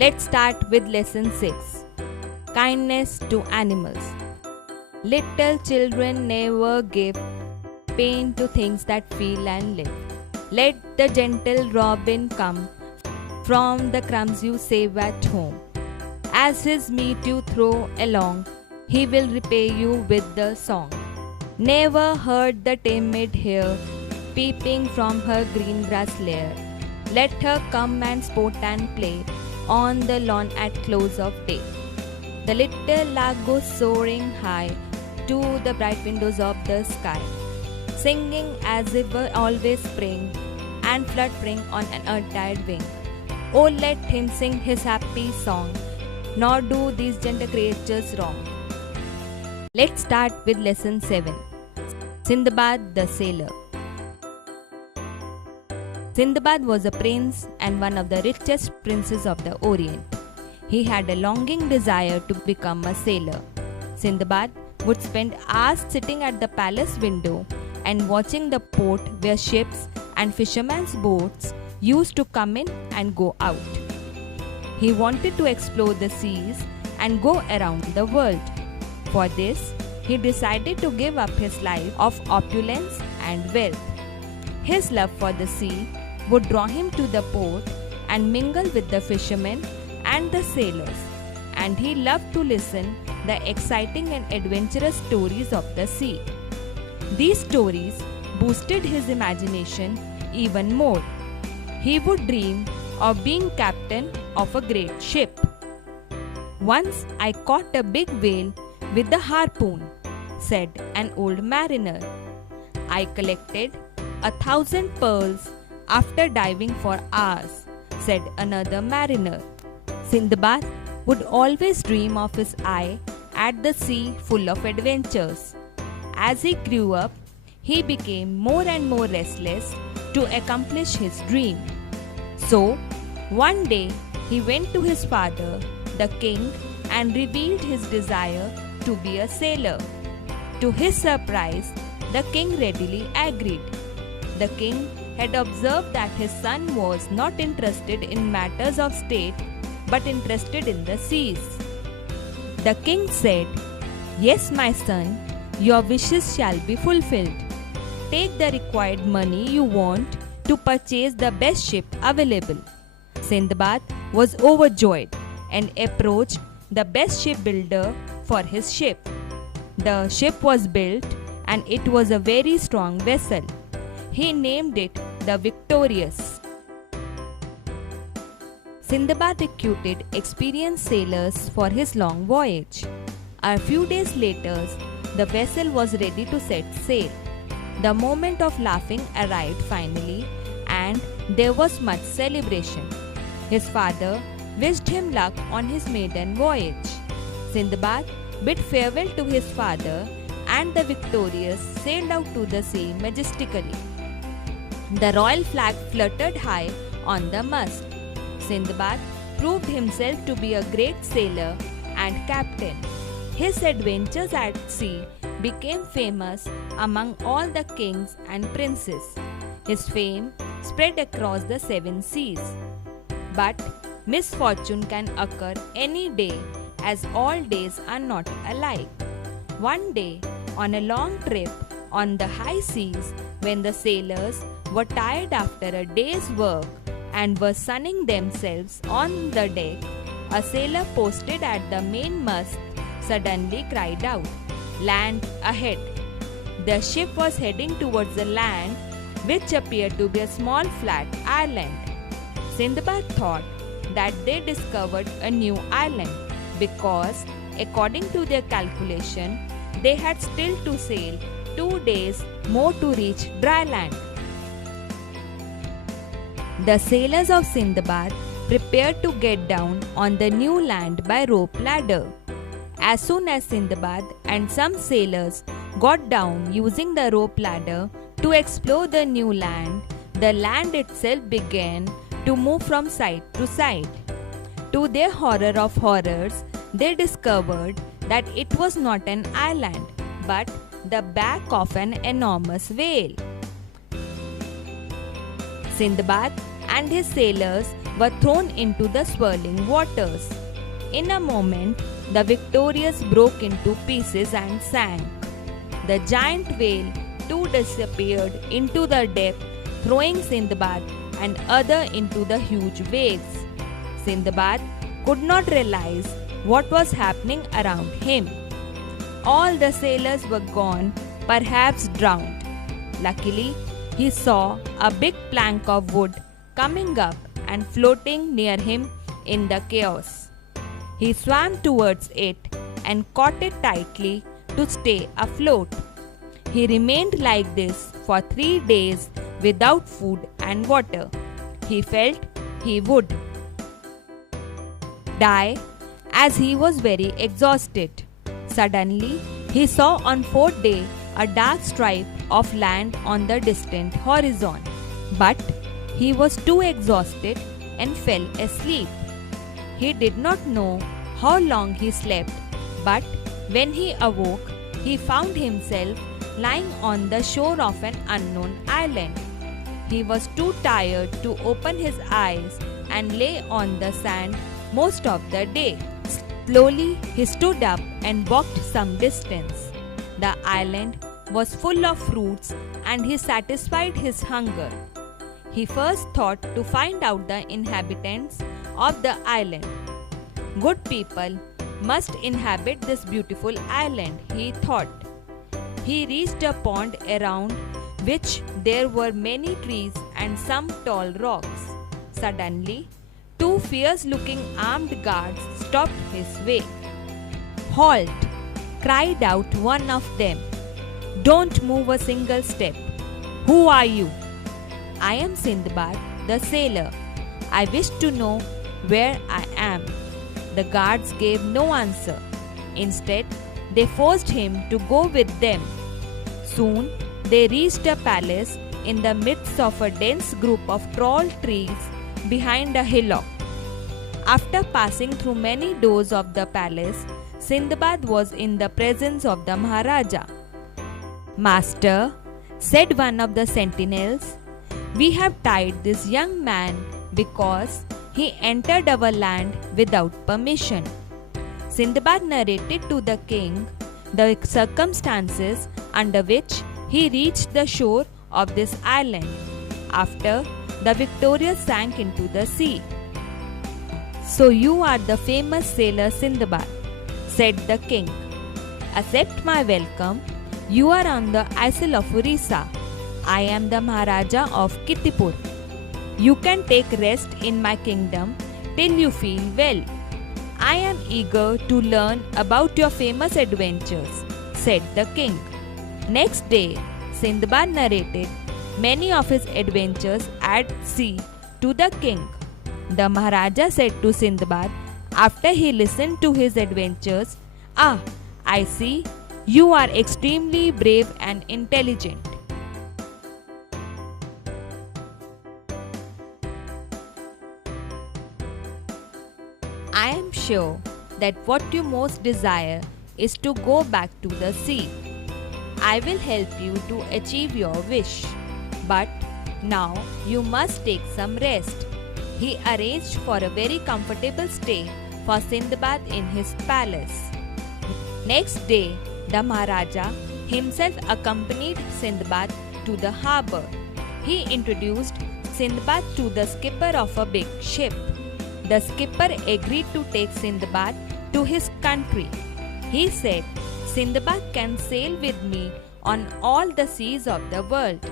Let's start with lesson 6. Kindness to animals. Little children never give pain to things that feel and live. Let the gentle robin come from the crumbs you save at home. As his meat you throw along, he will repay you with the song. Never heard the timid hare peeping from her green grass lair. Let her come and sport and play on the lawn at close of day. The little lark goes soaring high to the bright windows of the sky, singing as if always spring and fluttering on an untied wing. Oh, let him sing his happy song, nor do these gentle creatures wrong. Let's start with lesson 7. Sindbad the Sailor. Sindbad was a prince and one of the richest princes of the Orient. He had a longing desire to become a sailor. Sindbad would spend hours sitting at the palace window and watching the port where ships and fishermen's boats used to come in and go out. He wanted to explore the seas and go around the world. For this, he decided to give up his life of opulence and wealth. His love for the sea would draw him to the port and mingle with the fishermen and the sailors, and he loved to listen the exciting and adventurous stories of the sea. These stories boosted his imagination even more. He would dream of being captain of a great ship. Once I caught a big whale with a harpoon, said an old mariner. I collected 1,000 pearls after diving for hours, said another mariner. Sindbad would always dream of his eye at the sea full of adventures. As he grew up, he became more and more restless to accomplish his dream. So, one day he went to his father, the king, and revealed his desire to be a sailor. To his surprise, the king readily agreed. The king had observed that his son was not interested in matters of state but interested in the seas. The king said, "Yes, my son, your wishes shall be fulfilled. Take the required money you want to purchase the best ship available." Sindbad was overjoyed and approached the best shipbuilder for his ship. The ship was built and it was a very strong vessel. He named it the Victorious. Sindbad recruited experienced sailors for his long voyage. A few days later, the vessel was ready to set sail. The moment of laughing arrived finally, and there was much celebration. His father wished him luck on his maiden voyage. Sindbad bid farewell to his father, and the Victorious sailed out to the sea majestically. The royal flag fluttered high on the mast. Sindbad proved himself to be a great sailor and captain. His adventures at sea became famous among all the kings and princes. His fame spread across the 7 seas. But misfortune can occur any day, as all days are not alike. One day, on a long trip on the high seas, when the sailors were tired after a day's work and were sunning themselves on the deck, a sailor posted at the mainmast suddenly cried out, "Land ahead!" The ship was heading towards the land, which appeared to be a small flat island. Sindbad thought that they discovered a new island because, according to their calculation, they had still to sail 2 days more to reach dry land. The sailors of Sindbad prepared to get down on the new land by rope ladder. As soon as Sindbad and some sailors got down using the rope ladder to explore the new land, the land itself began to move from side to side. To their horror of horrors, they discovered that it was not an island, but the back of an enormous whale. Sindbad and his sailors were thrown into the swirling waters. In a moment, the Victorious broke into pieces and sank. The giant whale too disappeared into the depth, throwing Sindbad and other into the huge waves. Sindbad could not realize what was happening around him. All the sailors were gone, perhaps drowned. Luckily, he saw a big plank of wood coming up and floating near him in the chaos. He swam towards it and caught it tightly to stay afloat. He remained like this for 3 days without food and water. He felt he would die as he was very exhausted. Suddenly, he saw on 4th day a dark stripe of land on the distant horizon. But he was too exhausted and fell asleep. He did not know how long he slept, but when he awoke, he found himself lying on the shore of an unknown island. He was too tired to open his eyes and lay on the sand most of the day. Slowly, he stood up and walked some distance. The island was full of fruits and he satisfied his hunger. He first thought to find out the inhabitants of the island. Good people must inhabit this beautiful island, he thought. He reached a pond around which there were many trees and some tall rocks. Suddenly, 2 fierce-looking armed guards stopped his way. "Halt!" cried out one of them. "Don't move a single step. Who are you?" "I am Sindbad, the sailor. I wish to know where I am." The guards gave no answer. Instead, they forced him to go with them. Soon, they reached a palace in the midst of a dense group of tall trees behind a hillock. After passing through many doors of the palace, Sindbad was in the presence of the Maharaja. "Master," said one of the sentinels, "we have tied this young man because he entered our land without permission." Sindbad narrated to the king the circumstances under which he reached the shore of this island after the Victorious sank into the sea. "So you are the famous sailor Sindbad," said the king. "Accept my welcome. You are on the isle of Orissa. I am the Maharaja of Kittipur. You can take rest in my kingdom till you feel well. I am eager to learn about your famous adventures," said the king. Next day, Sindbad narrated many of his adventures at sea to the king. The Maharaja said to Sindbad after he listened to his adventures, "Ah, I see you are extremely brave and intelligent. I am sure that what you most desire is to go back to the sea. I will help you to achieve your wish. But now you must take some rest." He arranged for a very comfortable stay for Sindbad in his palace. Next day, the Maharaja himself accompanied Sindbad to the harbour. He introduced Sindbad to the skipper of a big ship. The skipper agreed to take Sindbad to his country. He said, "Sindbad can sail with me on all the seas of the world.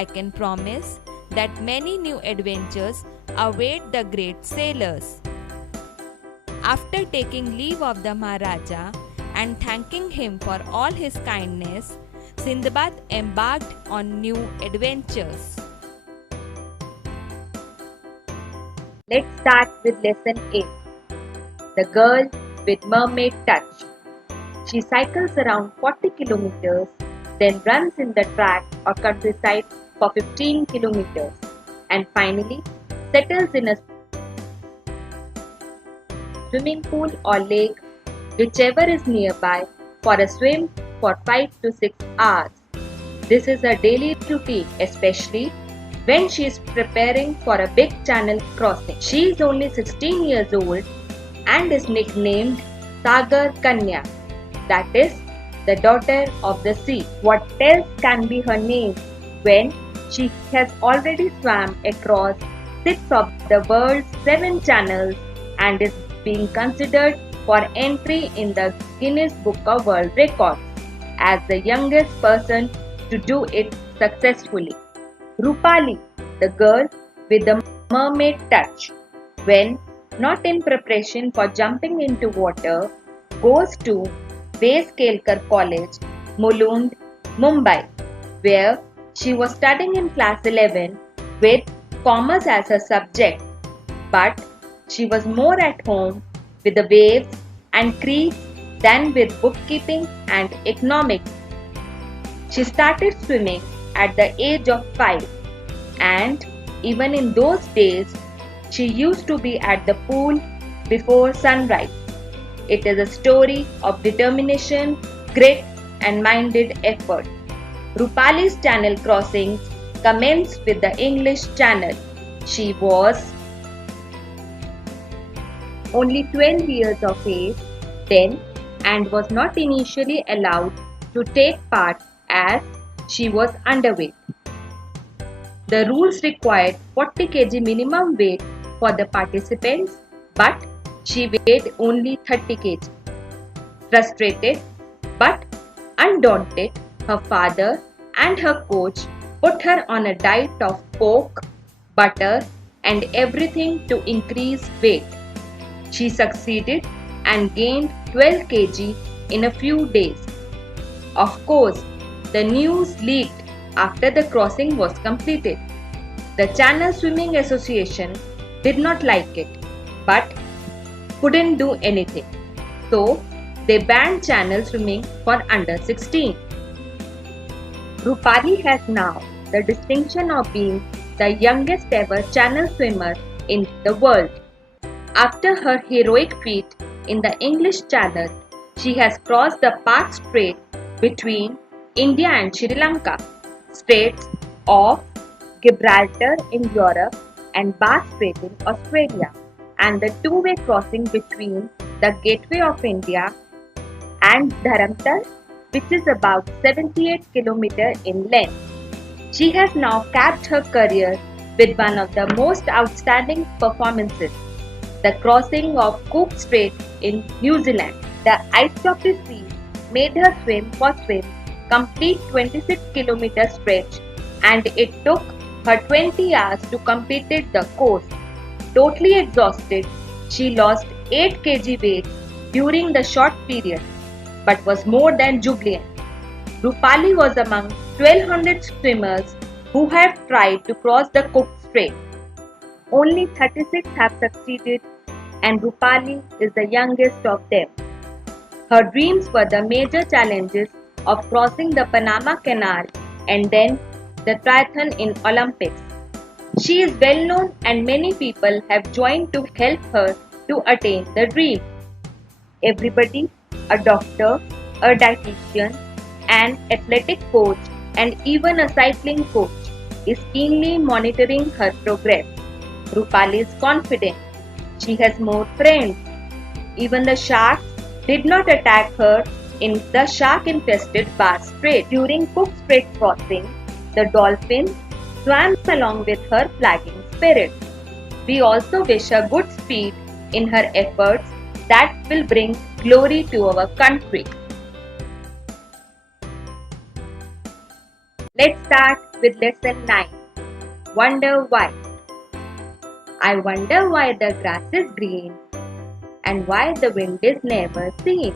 I can promise that many new adventures await the great sailors." After taking leave of the Maharaja and thanking him for all his kindness, Sindbad embarked on new adventures. Let's start with lesson 8. The girl with mermaid touch. She cycles around 40 kilometers, then runs in the track or countryside for 15 kilometers, and finally settles in a swimming pool or lake, whichever is nearby, for a swim for 5 to 6 hours. This is a daily routine, especially when she is preparing for a big channel crossing. She is only 16 years old and is nicknamed Sagar Kanya, that is, the daughter of the sea. What else can be her name when she has already swam across 6 of the world's 7 channels and is being considered for entry in the Guinness Book of World Records as the youngest person to do it successfully. Rupali, the girl with the mermaid touch, when not in preparation for jumping into water, goes to Base Kelkar College, Mulund, Mumbai, where she was studying in class 11 with commerce as her subject, but she was more at home with the waves and creeks than with bookkeeping and economics. She started swimming at the age of 5, and even in those days, she used to be at the pool before sunrise. It is a story of determination, grit, and minded effort. Rupali's channel crossings commenced with the English Channel. She was only 12 years of age then and was not initially allowed to take part as she was underweight. The rules required 40 kg minimum weight for the participants, but she weighed only 30 kg. Frustrated but undaunted, her father and her coach put her on a diet of pork, butter, and everything to increase weight. She succeeded and gained 12 kg in a few days. Of course, the news leaked after the crossing was completed. The Channel Swimming Association did not like it, but couldn't do anything. So, they banned channel swimming for under 16. Rupali has now the distinction of being the youngest ever channel swimmer in the world. After her heroic feat in the English Channel, she has crossed the Park Strait between India and Sri Lanka, Straits of Gibraltar in Europe and Bass Strait in Australia, and the two-way crossing between the Gateway of India and Dharamtar, which is about 78 km in length. She has now capped her career with one of the most outstanding performances, the crossing of Cook Strait in New Zealand. The ice of the sea made her swim complete 26 km stretch, and it took her 20 hours to complete the course. Totally exhausted, she lost 8 kg weight during the short period, but was more than jubilant. Rupali was among 1200 swimmers who have tried to cross the Cook Strait. Only 36 have succeeded, and Rupali is the youngest of them. Her dreams were the major challenges of crossing the Panama Canal and then the triathlon in Olympics. She is well known and many people have joined to help her to attain the dream. Everybody, a doctor, a dietitian, an athletic coach, and even a cycling coach is keenly monitoring her progress. Rupali is confident. She has more friends. Even the sharks did not attack her in the shark-infested Bass Strait. During Cook Strait crossing, the dolphins swam along with her flagging spirit. We also wish her good speed in her efforts that will bring glory to our country. Let's start with lesson 9. Wonder why. I wonder why the grass is green and why the wind is never seen.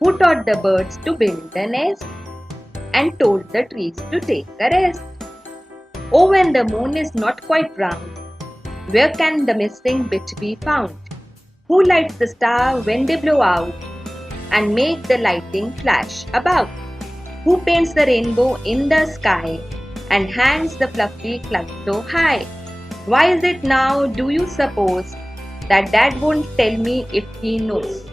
Who taught the birds to build a nest and told the trees to take a rest? Oh, when the moon is not quite round, where can the missing bit be found? Who lights the star when they blow out and make the lighting flash about? Who paints the rainbow in the sky and hangs the fluffy cloud so high? Why is it now, do you suppose, that Dad won't tell me if he knows?